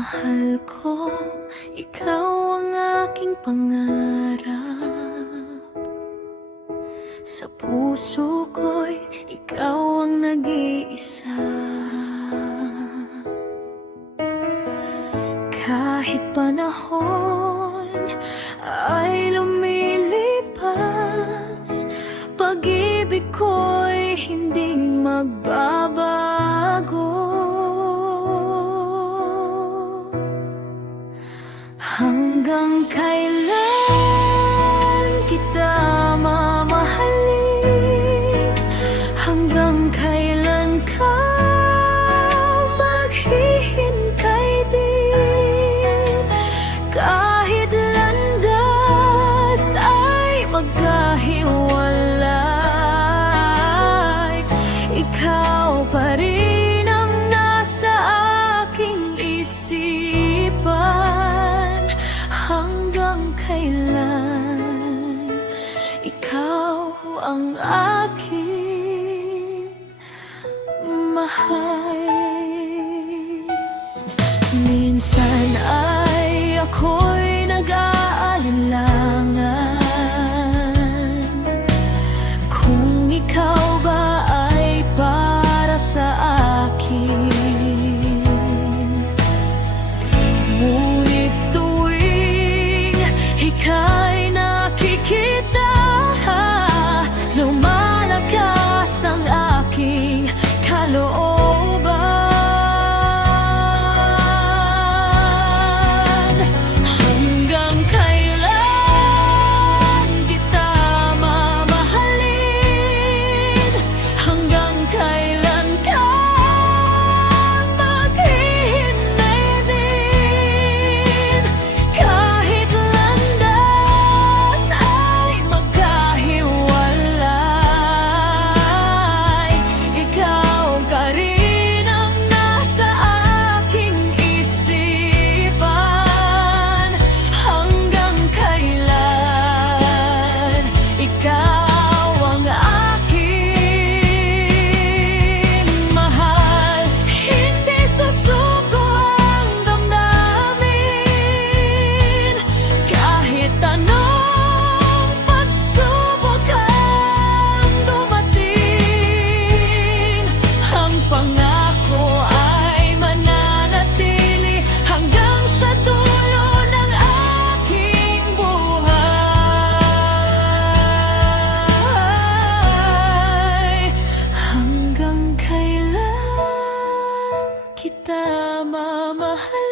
mahal ko, ikaw ang aking pangarap. Sa puso ko'y ikaw ang nag-iisa. Kahit panahon ay lumilipas, pag-ibig ko'y hindi magbabago. Hanggang kailan kita mamahalin? Hanggang kailan ka maghihintay din? Kahit landas ay magkahiwalay, ikaw pa rin ang nasa aking isipan. Hanggang kailan ikaw ang aking mahal? Minsan ay ako'y nag-aalinlangan kung ikaw ba ay para sa akin. Ngunit tuwing ika'y nakikita, lumalakas ang aking kalooban. Hanggang kailan kita mamahalin? Hanggang kailan ka maghihintay din? Kahit landas ay magkahiwalay, ikaw ka rin ang nasa aking isipan. Hanggang kailan ikaw ang aking mahal? Hindi susuko ang damdamin, kahit anong pagsubok ang dumating. Ang pangako ay mananatili hanggang sa dulo ng aking buhay. Hanggang kailan kita mamahalin?